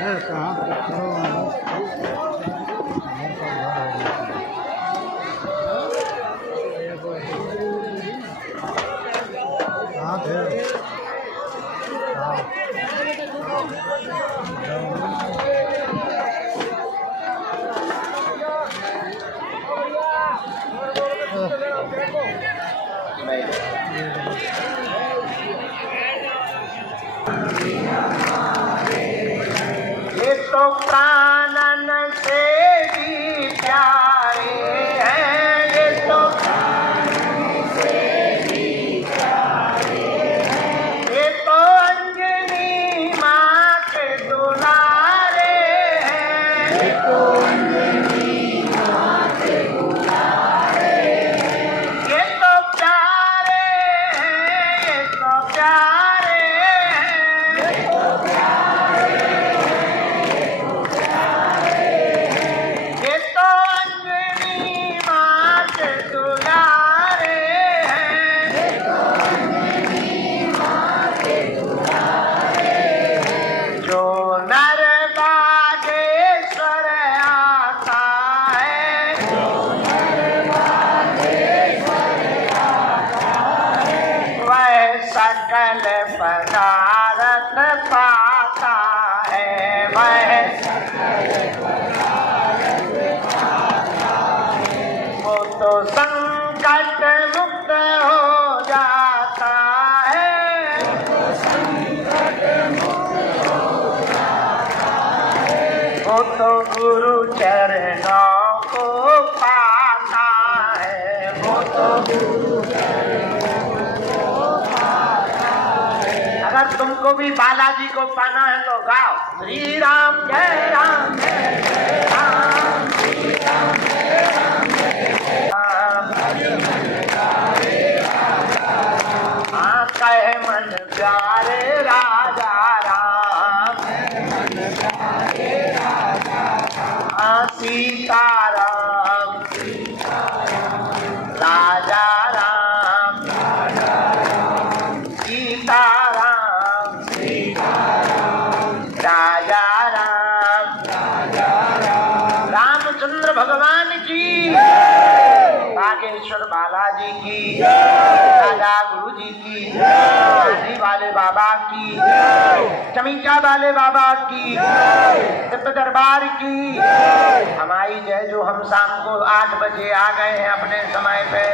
ये तो प्राणन से भी प्यारे हैं, ये तो प्राणन से भी प्यारे हैं, ये तो अंजनी माँ के दुलारे हैं, ये तो अंजनी माँ के दुलारे हैं, ये तो प्यारे हैं, ये तो प्यारे हैं, ये तो प्यारे हैं, ये तो अंजनी माँ के दुलारे हैं, ये तो अंजनी माँ के दुलारे हैं। जो नर बागेश्वर आता है, जो नर बागेश्वर आता है, वह सकल पदार्थ पाता है, वह सकल पदार्थ पाता है, वो तो संकट मुक्त हो जाता है, वो तो संकट मुक्त हो जाता है, वो तो गुरु चरणों को पाता है, वो तो गुरु चरणों को पाता है। अगर तुमको भी बालाजी को पाना है तो गाओ श्री राम जय राम जय जय राम, श्री राम जय राम जय जय राम, हाँ कहे मन प्यारे राजा राम, हाँ सीताराम राजा राम, सीताराम राजा राम, रामचंद्र भगवान की, बागेश्वर बालाजी की, राजा गुरु जी की, काशी वाले बाबा की, चमीचा वाले बाबा की, दिव्य दरबार की हमारी जय। जो हम शाम को 8 बजे आ गए हैं अपने समय पे,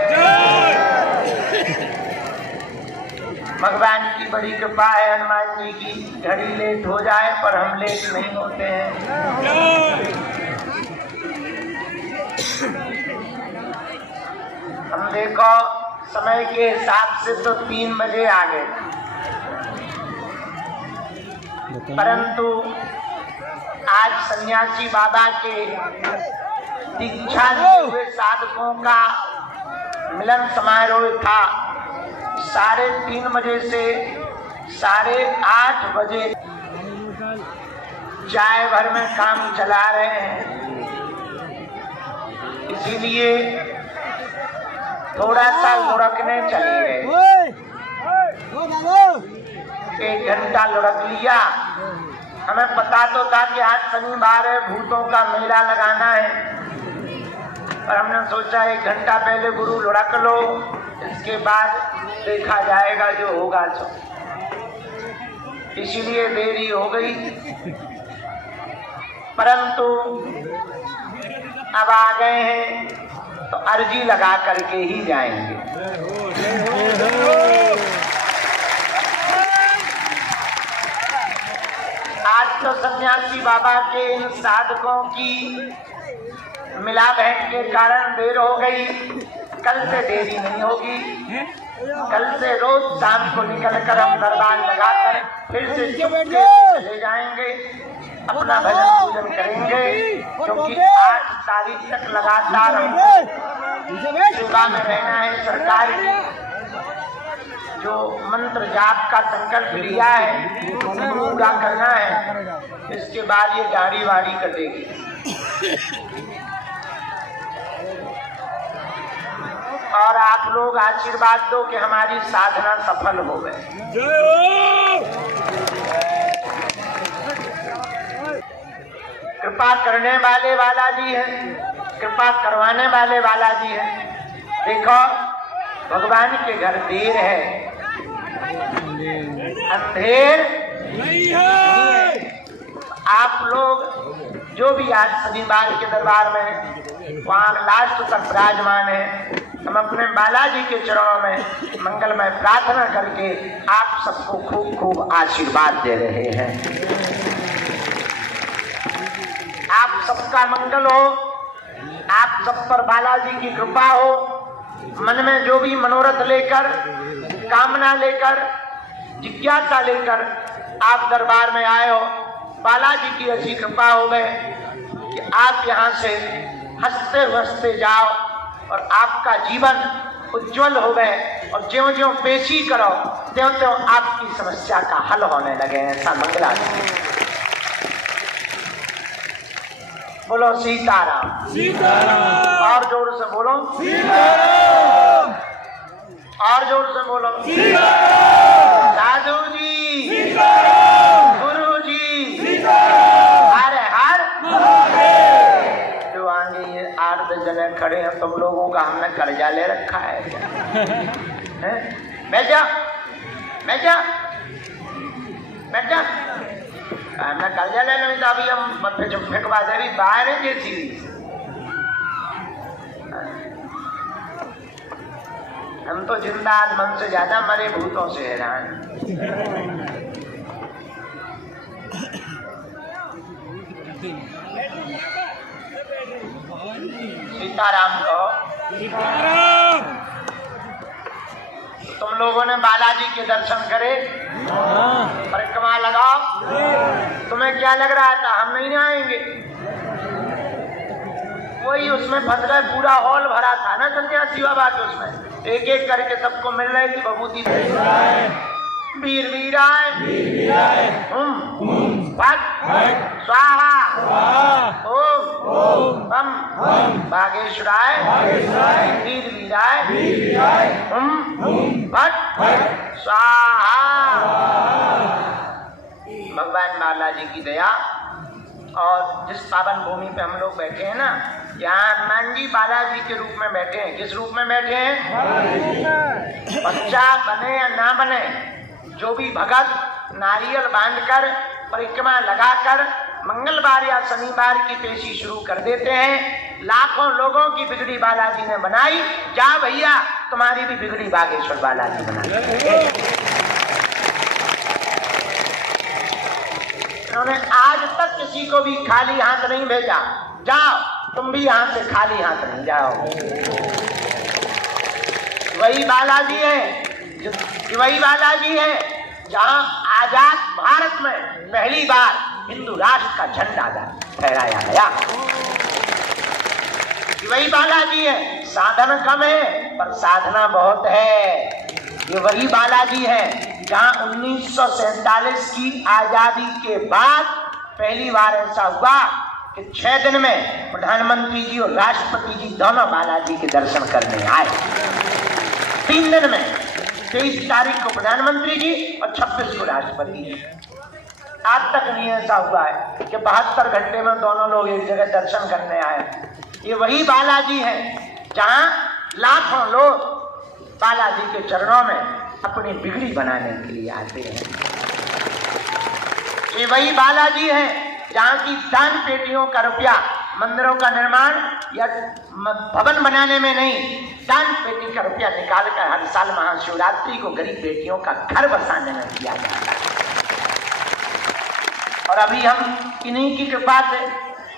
भगवान की बड़ी कृपा है, हनुमान जी की। घड़ी लेट हो जाए पर हम लेट नहीं होते हैं। हम देखो समय के हिसाब से तो 3 बजे आ गए, परंतु आज सन्यासी बाबा के दीक्षा लिए हुए साधकों का मिलन समारोह था। 3:30 बजे से 8:30 बजे चाय भर में काम चला रहे हैं, इसीलिए थोड़ा सा लुढ़कने चले गए। 1 घंटा लुढ़क लिया। हमें पता तो था कि आज शनिवार है, भूतों का मेला लगाना है, पर हमने सोचा 1 घंटा पहले गुरु लुढ़क लो, इसके बाद देखा जाएगा जो होगा सो। इसीलिए देरी हो गई, परंतु अब आ गए हैं तो अर्जी लगा करके ही जाएंगे। आज तो सन्यासी बाबा के इन साधकों की मिला भेंट के कारण देर हो गई। कल से देरी नहीं होगी, कल से रोज शाम को निकलकर हम दरबार लगाकर फिर से चुपके चले जाएंगे, अपना भजन पूजन करेंगे, क्योंकि 8 तारीख तक लगातार हमको सेवा में रहना है। सरकार की जो मंत्र जाप का संकल्प लिया है पूरा करना है, इसके बाद ये गाड़ी वाड़ी कटेगी। और आप लोग आशीर्वाद दो कि हमारी साधना सफल हो गए। कृपा करने वाले बालाजी हैं, कृपा करवाने वाले बालाजी हैं। देखो भगवान के घर देर है, अंधेर नहीं है। आप लोग जो भी आज शनिवार के दरबार में वहाँ लास्ट तक विराजमान है, हम अपने बालाजी के चरणों में मंगलमय प्रार्थना करके आप सबको खूब खूब आशीर्वाद दे रहे हैं। आप सबका मंगल हो, आप सब पर बालाजी की कृपा हो। मन में जो भी मनोरथ लेकर, कामना लेकर, जिज्ञासा लेकर आप दरबार में आए हो, बालाजी की ऐसी कृपा हो गए कि आप यहाँ से हंसते हंसते जाओ और आपका जीवन उज्जवल हो गए और ज्यों ज्यों पेशी करो त्यों त्यों आपकी समस्या का हल होने लगे। ऐसा मंगला बोलो सीताराम। सीताराम और जोर से बोलो सीताराम, और जोर से बोलो सीताराम। साधु जी सीताराम, गुरु जी सीताराम, हर हर महादेव। जो आगे ये 8 जने खड़े हैं तुम लोगों का हमने कर्जा ले रखा है क्या? बैठ जा बैठ जा बैठ जा। हमने कर्जा ले लो तो अभी हम फेंकवा दे रही बाहर है जैसी। हम तो जिंदा मन से ज्यादा मरे भूतों से हैरान। सीताराम कहो। तुम लोगों ने बालाजी के दर्शन करे, परिक्रमा लगाओ। तुम्हें क्या लग रहा था हम नहीं आएंगे? वही उसमें फंस गए, पूरा हॉल भरा था ना सन्यासी बाबा के, उसमें एक एक करके सबको मिल रही थी भभूति। वीर वीराय स्वाहा ओम बम बागेश्वराय वीर वीराय भट स्वाहा। भगवान बालाजी की दया। और जिस पावन भूमि पे हम लोग बैठे हैं ना, यहाँ हनुमान जी बालाजी के रूप में बैठे हैं। किस रूप में बैठे हैं? बच्चा बने या ना बने, जो भी भगत नारियल बांधकर परिक्रमा लगाकर मंगलवार या शनिवार की पेशी शुरू कर देते हैं। लाखों लोगों की बिगड़ी बालाजी ने बनाई। जा भैया तुम्हारी भी बिगड़ी बागेश्वर बालाजी बनाई। उन्होंने आज तक किसी को भी खाली हाथ नहीं भेजा। जाओ तुम भी यहाँ से खाली हाथ नहीं जाओ। वही बालाजी है, वही बालाजी है जहाँ आजाद भारत में पहली बार हिंदू राष्ट्र का झंडा फहराया गया। वही बालाजी है। साधन कम है पर साधना बहुत है। ये वही बालाजी है जहाँ 1947 की आजादी के बाद पहली बार ऐसा हुआ कि 6 दिन में प्रधानमंत्री जी और राष्ट्रपति जी दोनों बालाजी के दर्शन करने आए। 3 दिन में 23 तारीख को प्रधानमंत्री जी और 26 को राष्ट्रपति जी। आज तक नहीं ऐसा हुआ है कि 72 घंटे में दोनों लोग एक जगह दर्शन करने आए। ये वही बालाजी है जहाँ लाखों लोग बालाजी के चरणों में अपनी बिगड़ी बनाने के लिए आते हैं। ये वही बालाजी है जहाँ की दान पेटियों का रुपया मंदिरों का निर्माण या भवन बनाने में नहीं, दान पेटी का रुपया निकाल कर हर साल महाशिवरात्रि को गरीब बेटियों का घर बसाने में किया जाता है। और अभी हम इन्हीं की कृपा से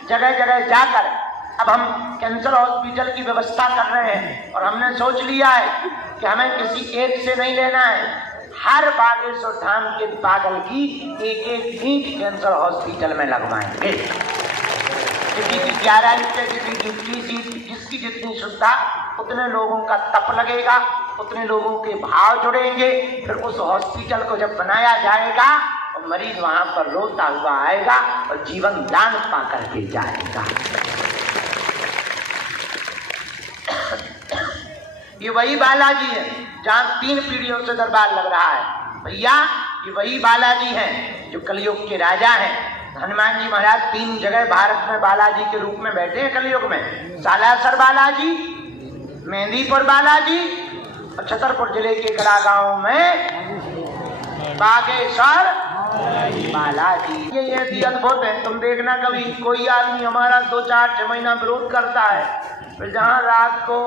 जगह जगह जाकर अब हम कैंसर हॉस्पिटल की व्यवस्था कर रहे हैं। और हमने सोच लिया है कि हमें किसी एक से नहीं लेना है, हर बागेश्वर धाम के पागल की एक एक ईंट कैंसर हॉस्पिटल में लगवाएंगे। किसी की 11 ईंटें, किसी की 20 ईंट, जिसकी जितनी श्रद्धा उतने लोगों का तप लगेगा, उतने लोगों के भाव जुड़ेंगे। फिर उस हॉस्पिटल को जब बनाया जाएगा और मरीज वहां पर रोता हुआ आएगा और जीवन दान पा करके जाएगा। ये वही बालाजी है जहाँ 3 पीढ़ियों से दरबार लग रहा है। भैया ये वही बालाजी हैं जो कलयुग के राजा हैं। हनुमान जी महाराज 3 जगह भारत में बालाजी के रूप में बैठे हैं कलयुग में। सालासर बालाजी, मेहंदीपुर बालाजी और छतरपुर जिले के गड़ा गांव में बागेश्वर बालाजी। ये ऐसी अद्भुत है, तुम देखना कभी कोई आदमी हमारा 2-4-6 महीना विरोध करता है, फिर जहाँ रात को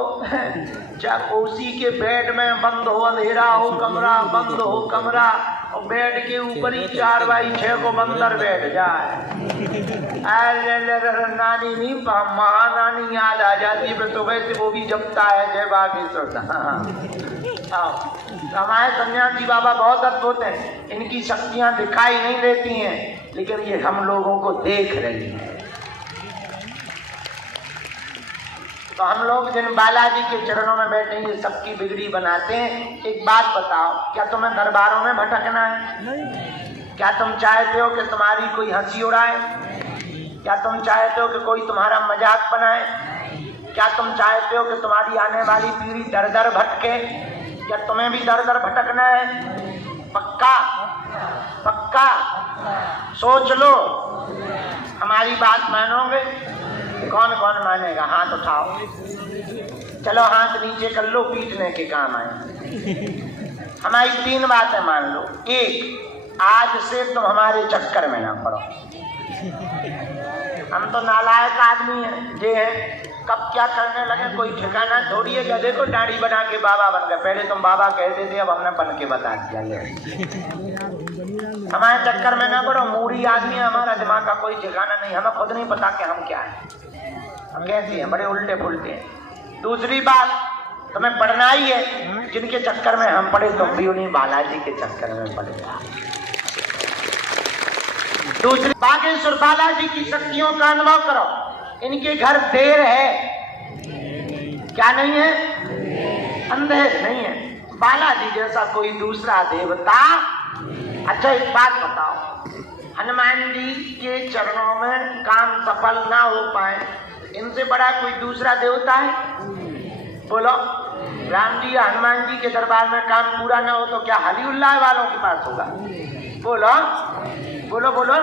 उसी के बेड में बंद हो, अंधेरा हो कमरा, बंद हो कमरा, और बेड के ऊपर ही 4x6 को बंदर बैठ जाए। अरे नानी नहीं, महानानी याद आ जाती है, फिर सुबह से वो भी जपता है जय बागेश्वर। हमारे सन्यासी बाबा बहुत अद्भुत हैं, इनकी शक्तियां दिखाई नहीं देती हैं, लेकिन ये हम लोगों को देख रही है। तो हम लोग जिन बालाजी के चरणों में बैठे ये सबकी बिगड़ी बनाते हैं। एक बात बताओ, क्या तुम्हें दरबारों में भटकना है? क्या तुम चाहते हो कि तुम्हारी कोई हंसी उड़ाए? क्या तुम चाहते हो कि कोई तुम्हारा मजाक बनाए? क्या तुम चाहते हो कि तुम्हारी आने वाली पीढ़ी दर दर भटके? क्या तुम्हें भी दर दर भटकना है? पक्का पक्का सोच लो, हमारी बात मानोगे? कौन कौन मानेगा? हाथ उठाओ, चलो हाथ नीचे कर लो, पीटने के काम आए। हमारी 3 बातें मान लो। 1, आज से तुम हमारे चक्कर में ना पड़ो। हम तो नालायक आदमी हैं, ये है, कब क्या करने लगे कोई ठिकाना थोड़ी है। क्या देखो दाढ़ी बना के बाबा बन गए, पहले तुम बाबा कहते थे, अब हमने बन के बता दिया। हमारे चक्कर में ना पड़ो, मूढ़ी आदमी है, हमारा दिमाग का कोई ठिकाना नहीं, हमें खुद नहीं पता कि हम क्या है, हम कैसे हैं, बड़े उल्टे फुलटे हैं। दूसरी बात, तुम्हें पढ़ना ही है, जिनके चक्कर में हम पड़े तुम भी उन्हीं बालाजी के चक्कर में पड़े। दूसरी, बागेश्वर बालाजी की शक्तियों का अनुभव करो। इनके घर देर है, क्या नहीं है? अंधेर नहीं है। बालाजी जैसा कोई दूसरा देवता। अच्छा एक बात बताओ, हनुमान जी के चरणों में काम सफल ना हो पाए, इनसे बड़ा कोई दूसरा देवता है? बोलो। राम जी या हनुमान जी के दरबार में काम पूरा ना हो तो क्या हलीउल्लाह वालों के पास होगा? बोलो बोलो बोलो।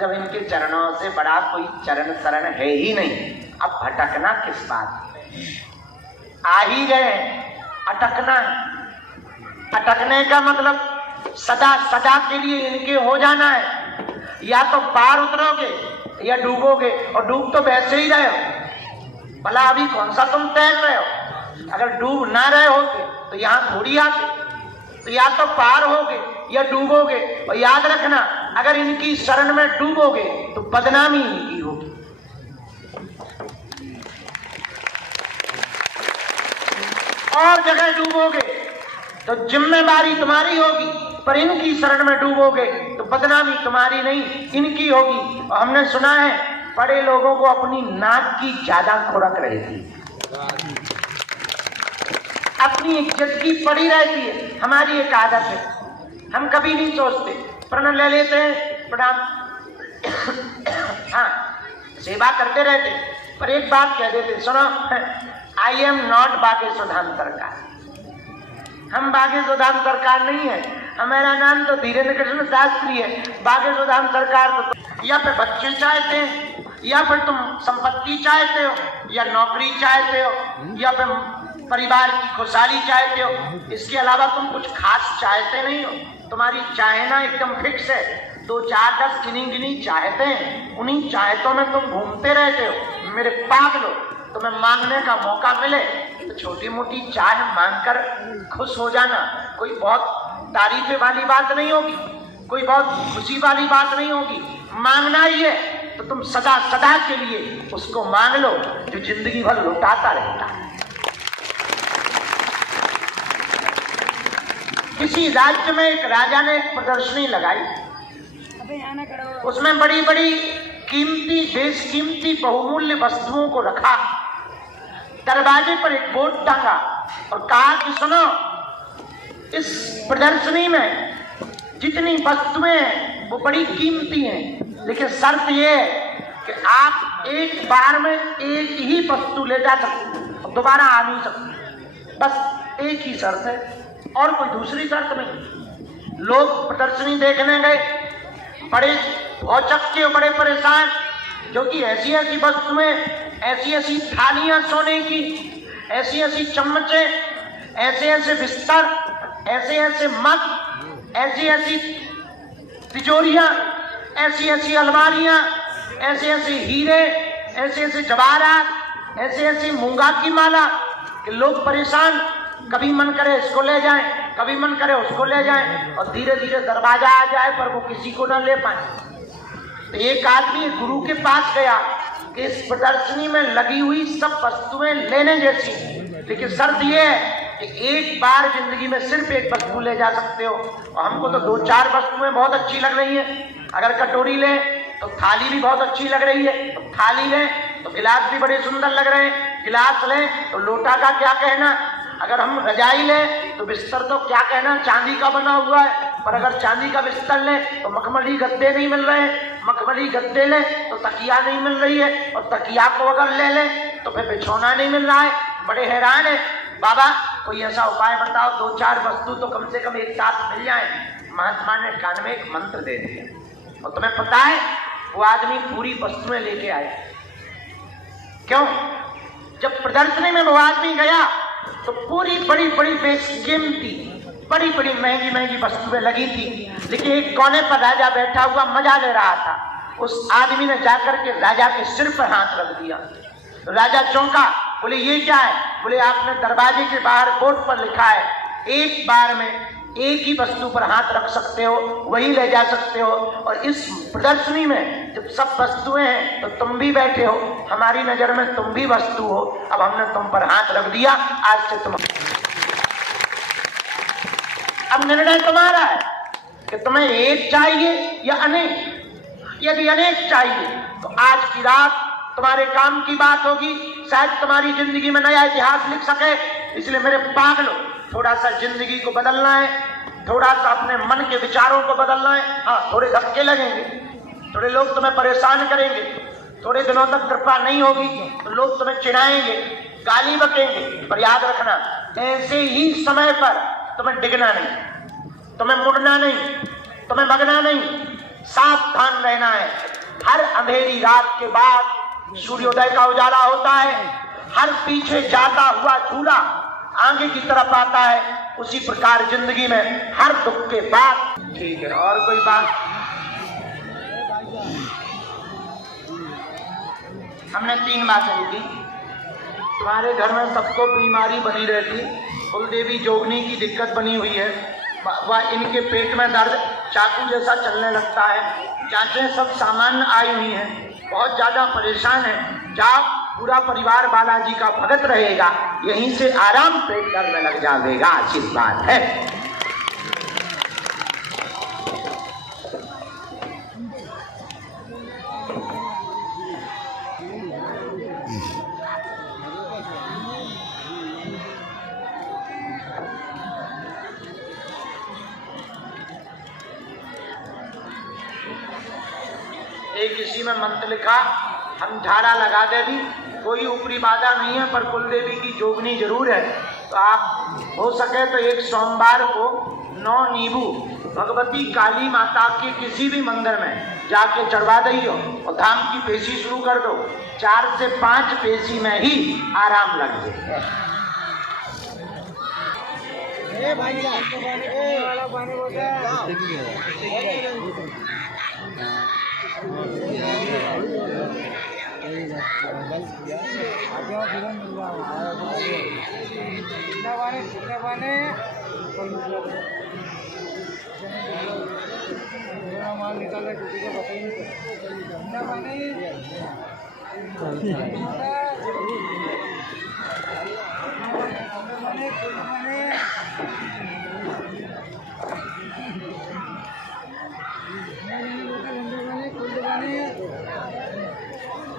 जब इनके चरणों से बड़ा कोई चरण शरण है ही नहीं, अब भटकना किस बात? आ ही गए, अटकना। अटकने का मतलब सदा सदा के लिए इनके हो जाना है। या तो पार उतरोगे या डूबोगे, और डूब तो वैसे ही रहे हो। भला अभी कौन सा तुम तैर रहे हो? अगर डूब ना रहे होगे तो यहाँ थोड़ी आते। तो या तो पार होगे या डूबोगे, और याद रखना अगर इनकी शरण में डूबोगे तो बदनामी इनकी होगी। और जगह डूबोगे तो जिम्मेदारी तुम्हारी होगी, पर इनकी शरण में डूबोगे तो बदनामी तुम्हारी नहीं, इनकी होगी। और हमने सुना है बड़े लोगों को अपनी नाक की ज्यादा खुरक रहती है, अपनी इज्जत की पड़ी रहती है। हमारी एक आदत है, हम कभी नहीं सोचते, प्रण ले लेते हैं, प्रणाम हाँ सेवा करते रहते, पर एक बात कह देते, सुनो, I am not Bageshwar Dham सरकार। हम बागेश्वर धाम सरकार नहीं है, हमारा नाम तो धीरेन्द्र कृष्ण शास्त्री है। बागेश्वर धाम सरकार तो या फिर बच्चे चाहते हैं, या फिर तुम संपत्ति चाहते हो, या नौकरी चाहते हो, या फिर परिवार की खुशहाली चाहते हो, इसके अलावा तुम कुछ खास चाहते नहीं हो। तुम्हारी चाहना एकदम फिक्स है, 2 4 10 गिनी चाहते हैं, उन्हीं चाहतों में तुम घूमते रहते हो। मेरे पागलो, तुम्हें मांगने का मौका मिले तो छोटी मोटी चाह मांगकर खुश हो जाना। कोई बहुत तारीफे वाली बात नहीं होगी, कोई बहुत खुशी वाली बात नहीं होगी, मांगना ही है तो तुम सदा सदा के लिए उसको मांग लो जो जिंदगी भर लुटाता रहता है। किसी राज्य में एक राजा ने एक प्रदर्शनी लगाई, उसमें बड़ी बड़ी कीमती बेशकीमती बहुमूल्य वस्तुओं को रखा। दरवाजे पर एक बोर्ड टांगा और कहा कि सुनो, इस प्रदर्शनी में जितनी वस्तुएं हैं वो बड़ी कीमती हैं, लेकिन शर्त ये है कि आप एक बार में एक ही वस्तु ले जा सकते, दोबारा आ नहीं सकते। बस एक ही शर्त है और कोई दूसरी शर्त नहीं। लोग प्रदर्शनी देखने गए, बड़े भौचक के, बड़े परेशान, जो कि ऐसी ऐसी वस्तुएं, ऐसी ऐसी थालियां सोने की, ऐसी ऐसी चम्मचे, ऐसे ऐसे बिस्तर, ऐसे ऐसे मग, ऐसी ऐसी तिजोरियां, ऐसी ऐसी अलमारियां, ऐसे ऐसे हीरे, ऐसे ऐसे जवाहरात, ऐसे ऐसे मूंगा की माला कि लोग परेशान, कभी मन करे इसको ले जाएं, कभी मन करे उसको ले जाएं, और धीरे धीरे दरवाजा आ जाए पर वो किसी को ना ले पाए। तो एक आदमी गुरु के पास गया कि इस प्रदर्शनी में लगी हुई सब वस्तुएं लेने जैसी, लेकिन शर्त ये है कि एक बार जिंदगी में सिर्फ एक वस्तु ले जा सकते हो, और हमको तो 2-4 वस्तुएं बहुत अच्छी लग रही है। अगर कटोरी ले तो थाली भी बहुत अच्छी लग रही है, तो थाली ले तो गिलास भी बड़े सुंदर लग रहे हैं, गिलास ले तो लोटा का क्या कहना, अगर हम रजाई ले तो बिस्तर तो क्या कहना, चांदी का बना हुआ है, पर अगर चांदी का बिस्तर ले तो मखमली गद्दे नहीं मिल रहे, मखमली गद्दे ले तो तकिया नहीं मिल रही है, और तकिया को अगर ले ले तो फिर बिछौना नहीं मिल रहा है। बड़े हैरान है, बाबा कोई ऐसा उपाय बताओ, 2-4 वस्तु तो कम से कम एक साथ मिल जाए। महात्मा ने कान में एक मंत्र दे दिया, और तुम्हें पता है वो आदमी पूरी वस्तुएं लेके आया। क्यों? जब प्रदर्शनी में वो आदमी गया तो पूरी बड़ी बड़ी बेशकीमती, बड़ी बड़ी महंगी महंगी वस्तुएं लगी थी, लेकिन एक कोने पर राजा बैठा हुआ मजा ले रहा था। उस आदमी ने जाकर के राजा के सिर पर हाथ रख दिया। तो राजा चौंका, बोले ये क्या है? बोले आपने दरवाजे के बाहर बोर्ड पर लिखा है एक बार में एक ही वस्तु पर हाथ रख सकते हो, वही ले जा सकते हो, और इस प्रदर्शनी में जब सब वस्तुएं हैं तो तुम भी बैठे हो, हमारी नजर में तुम भी वस्तु हो, अब हमने तुम पर हाथ रख दिया, आज से तुम, अब निर्णय तुम्हारा है कि तुम्हें एक चाहिए या अनेक। यदि अनेक चाहिए तो आज की रात तुम्हारे काम की बात होगी, शायद तुम्हारी जिंदगी में नया इतिहास लिख सके। इसलिए मेरे पागलों, थोड़ा सा जिंदगी को बदलना है, थोड़ा सा अपने मन के विचारों को बदलना है। हाँ, थोड़े धक्के लगेंगे, थोड़े लोग तुम्हें परेशान करेंगे, थोड़े दिनों तक कृपा नहीं होगी तो लोग तुम्हें चिढ़ाएंगे, गाली बकेंगे, पर याद रखना ऐसे ही समय पर तुम्हें डिगना नहीं, तुम्हें मुड़ना नहीं, तुम्हें भगना नहीं, सावधान रहना है। हर अंधेरी रात के बाद सूर्योदय का उजाला होता है, हर पीछे जाता हुआ झूला आगे की तरफ आता है, उसी प्रकार जिंदगी में हर दुख के बाद। ठीक है, और कोई बात? हमने 3 बातें लिखी। तुम्हारे घर में सबको बीमारी बनी रहती, कुलदेवी जोगनी की दिक्कत बनी हुई है, वह इनके पेट में दर्द चाकू जैसा चलने लगता है, जांचें सब सामान्य आई हुई हैं, बहुत ज्यादा परेशान है। जाओ, पूरा परिवार बालाजी का भगत रहेगा, यहीं से आराम पेट करने लग जाएगा। आशीर्वाद है। एक किसी में मंत्र लिखा, हम झाड़ा लगा दे भी, कोई ऊपरी बाधा नहीं है, पर कुलदेवी की जोगनी जरूर है। तो आप हो सके तो एक सोमवार को 9 नींबू भगवती काली माता के किसी भी मंदिर में जाके चढ़वा दियो और धाम की पेशी शुरू कर दो। 4 से 5 पेशी में ही आराम लग जाए।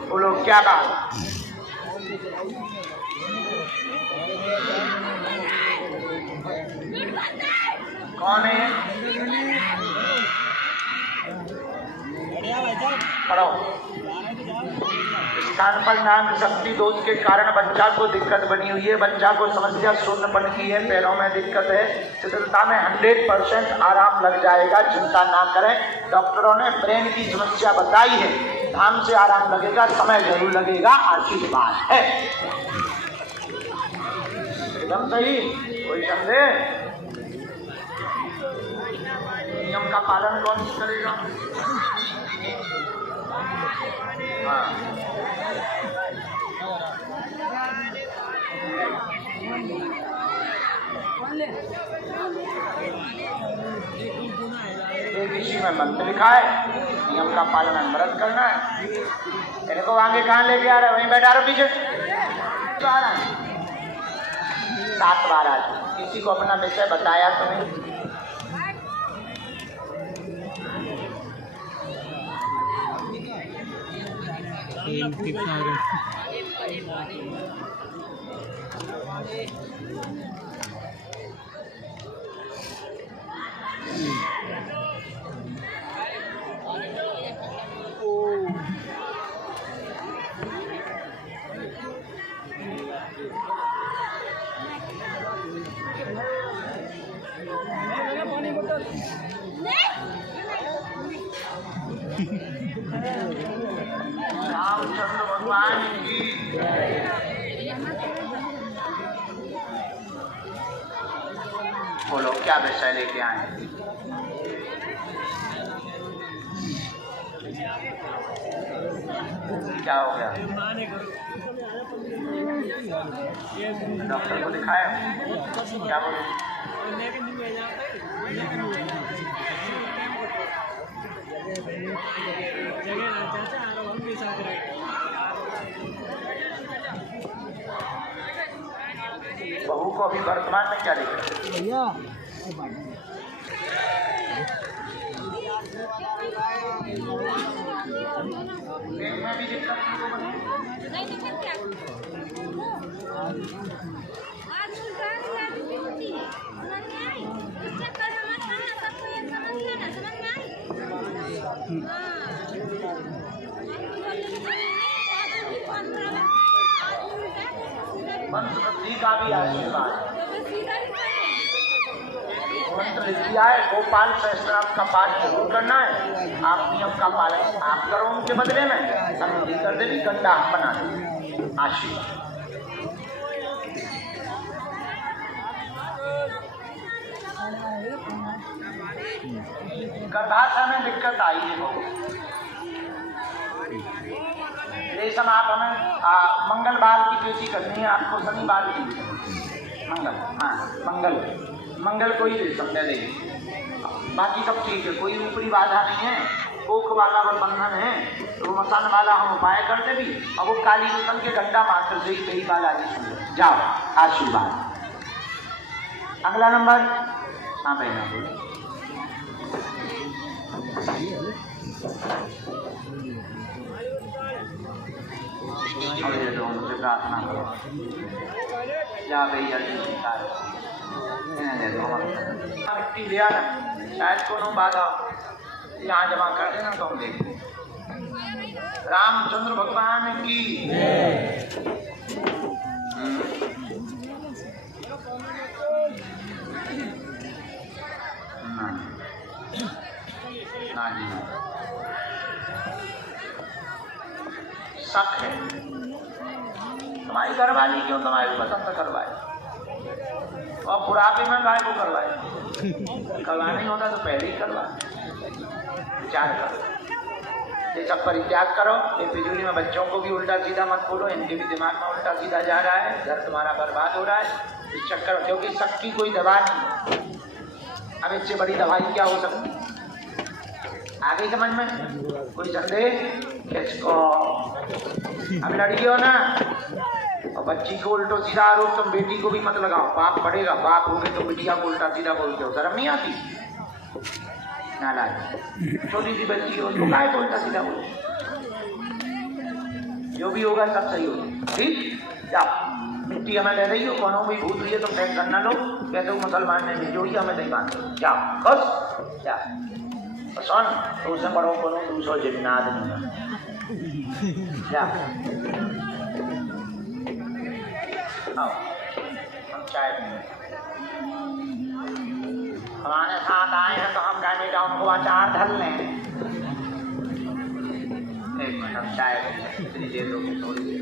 बोलो क्या बात? कौन है? पढ़ो। स्थान पर नाग शक्ति दोष के कारण बच्चा को दिक्कत बनी हुई है, बच्चा को समस्या शून्यपन की है, पैरों में दिक्कत है, शिथिलता में 100% आराम लग जाएगा, चिंता ना करें। डॉक्टरों ने ब्रेन की समस्या बताई है, धाम से आराम लगेगा, समय जरूर लगेगा, आशीर्वाद है। एकदम सही, कोई संदेह? नियम का पालन कौन करेगा? हाँ। इसी में मंत्र लिखा है, नियम का पालन अनवरत करना है। तेरे को आगे कहाँ लेके आ रहा है? वहीं बैठा रहो पीछे। 7 बार आज किसी को अपना विषय बताया तुम्हें? रामचंद्र भगवान की बोलो, क्या विषय लेके आए? क्या हो गया? डॉक्टर को दिखाया? क्या बोले? बहू को अभी वर्तमान में क्या लिखा? में भी दिक्कत मंत्री का भी आशीर्वाद मंत्र लिख दिया है। गोपाल सहस्त्रनाम का पाठ जरूर करना है। आप नियम का पालन आप करो, उनके बदले में अनुमति कर दे, गंदा आप बना दे। आशीर्वाद गर्भाशय में दिक्कत आई है बहुत। रेशम आप हमें मंगलवार की पेशी करनी है, आपको शनिवार की मंगल, हाँ मंगल को ही रेशम दे देगी, बाकी सब ठीक है, कोई ऊपरी बाधा नहीं है। कोख वाला बंधन है तो वो मसान वाला हम उपाय कर दे भी, और वो काली रेशम के गंडा मात्र से ही बाल आगे सुन जाओ। आशीर्वाद। अगला नंबर, हाँ बहना बोलो। उनसे प्रार्थना करो, जा भैया मिट्टी ले आना, शायद कोनो बाधा यहाँ जमा कर देना तो हम देखें। रामचंद्र भगवान की ना जी शक है। तुम्हारी घरवाली क्यों तुम्हारी पसंद करवाए, और बुढ़ापे में गाय को करवाए? करवाना ही होता तो पहले ही करवा। विचार करो, ये सब परित्याग करो। ये फिजूली में बच्चों को भी उल्टा सीधा मत बोलो, इनके भी दिमाग में उल्टा सीधा जा रहा है, घर तुम्हारा बर्बाद हो रहा है इस चक्कर, क्योंकि शक्ति कोई दवा नहीं। अब इससे बड़ी दवाई क्या हो सकती? आगे समझ में कोई संदेह? इसको अब लड़की हो ना, और बच्ची को उल्टो सीधा आरोप तुम बेटी को भी मत लगाओ। बाप पड़ेगा, बाप होंगे तो बिटिया को उल्टा सीधा बोलते हो, शर्म नहीं आती? नालायक छोटी सी बच्ची हो तो काय को उल्टा सीधा बोलो? जो भी होगा सब सही होगा। ठीक, जाओ मिट्टी हमें दे रही हो, कौन भी भूत रही है तो फेंक करना लो, कहते हो मुसलमान ने भेजो ही हमें नहीं बांध, जाओ बस जाओ। सुन तू से बड़ो को दूसरो जिन्नाद नहीं क्या आओ हम चाय हमारे साथ आए हैं तो हम कह बेटा उनको अचार धर लें। एक मिनट हम चाय दे दो थोड़ी देर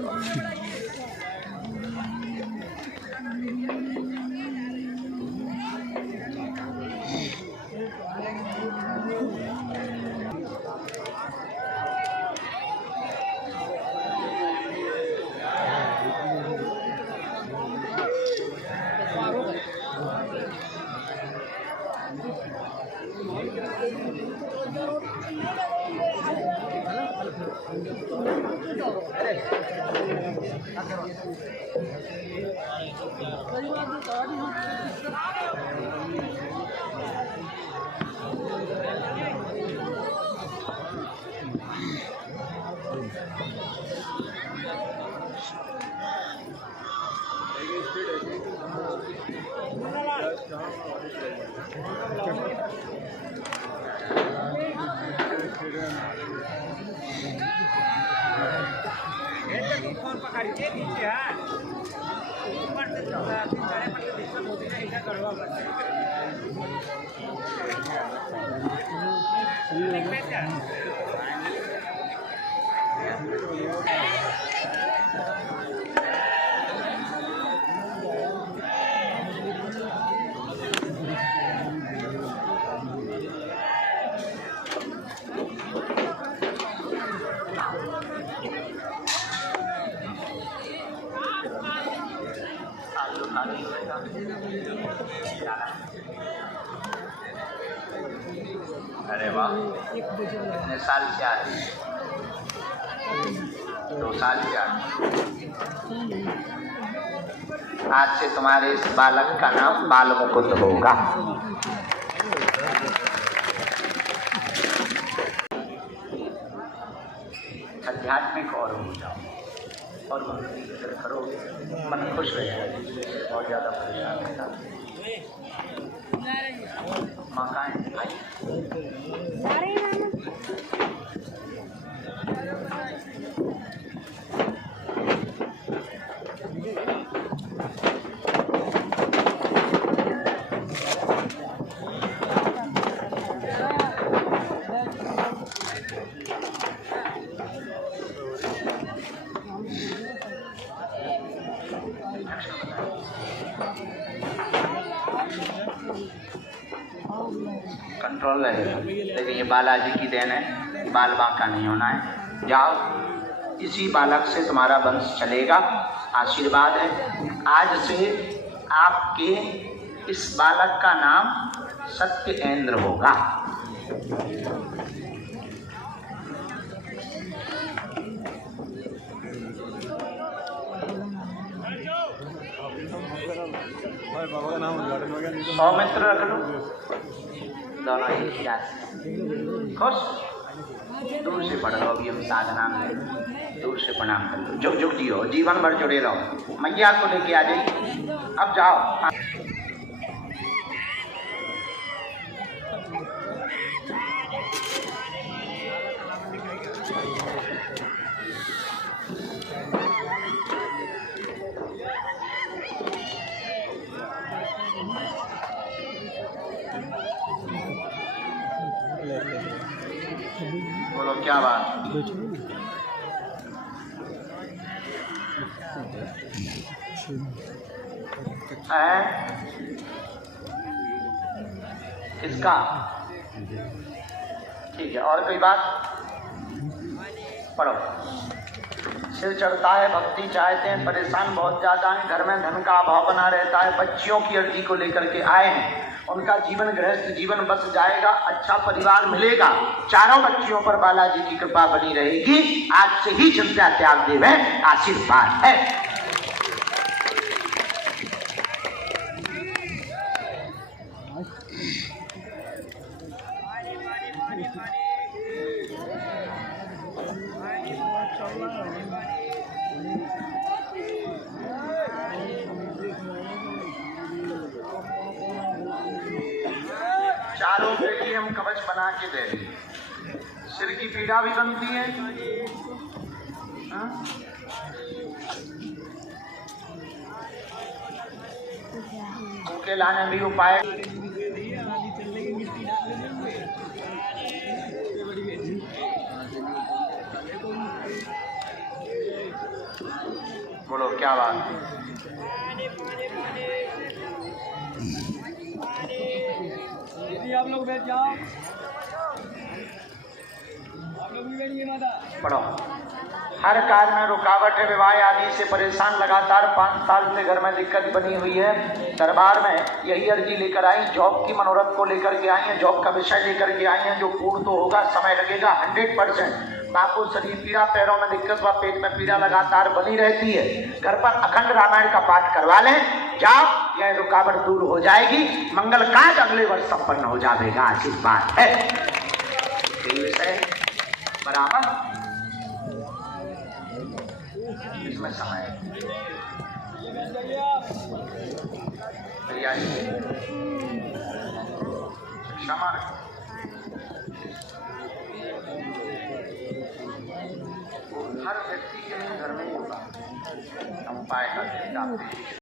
अरे वाह कितने साल से आ रही 2 साल से आ रही। आज से तुम्हारे इस बालक का नाम बाल मुकुंद होगा। आध्यात्मिक और हो जाओ और भक्ति करो, मन खुश रहेगा। बहुत ज़्यादा परेशान रहता मकान भाई कंट्रोल रहेगा। लेकिन ये बालाजी की देन है, बाल बांका नहीं होना है। जाओ, इसी बालक से तुम्हारा वंश चलेगा। आशीर्वाद है। आज से आपके इस बालक का नाम सत्येंद्र होगा। बाबा का नाम सौमित्र रख लो, दोनों एक ही रात खुश। दूर से पढ़ लो, अभी हम साधना में दूर से प्रणाम कर लो। जुग जुग जियो, जीवन भर जुड़े रहो। मैया को लेके आ जाइए। अब जाओ। बोलो क्या बात है? किसका? ठीक है, और कोई बात? पढ़ो। सिर चढ़ता है, भक्ति चाहते हैं, परेशान बहुत ज़्यादा हैं, घर में धन का अभाव बना रहता है, बच्चियों की अर्जी को लेकर के आए हैं। उनका जीवन गृहस्थ जीवन बस जाएगा, अच्छा परिवार मिलेगा। चारों बच्चियों पर बालाजी की कृपा बनी रहेगी। आज से ही चिंता त्याग देवे, आशीर्वाद है। चारों के लिए हम कवच बनाए बना के दे दी। सिर की पीड़ा भी बनती है, हाँ? भूखे लाने भी उपाय। बोलो क्या बात है? आप लोग बैठ जाओ, आप लोग भी बैठिए माता। पढ़ो। हर कार्य में रुकावट है, विवाह आदि से परेशान, लगातार 5 साल से घर में दिक्कत बनी हुई है। दरबार में यही अर्जी लेकर आई, जॉब की मनोरथ को लेकर के आई हैं, जॉब का विषय लेकर के आई हैं, जो पूर्ण तो होगा, समय लगेगा 100%। बापू शरीर पीड़ा, पैरों में दिक्कत व पेट में पीड़ा लगातार बनी रहती है। घर पर अखंड रामायण का पाठ करवा लें, जाओ, यह रुकावट दूर हो जाएगी, मंगल कार्य अगले वर्ष संपन्न हो जाएगा। ऐसी बात है। विषय बराबर इसमें समय क्षमा हर व्यक्ति के लिए घर में होगा, हम उपाय करते हैं।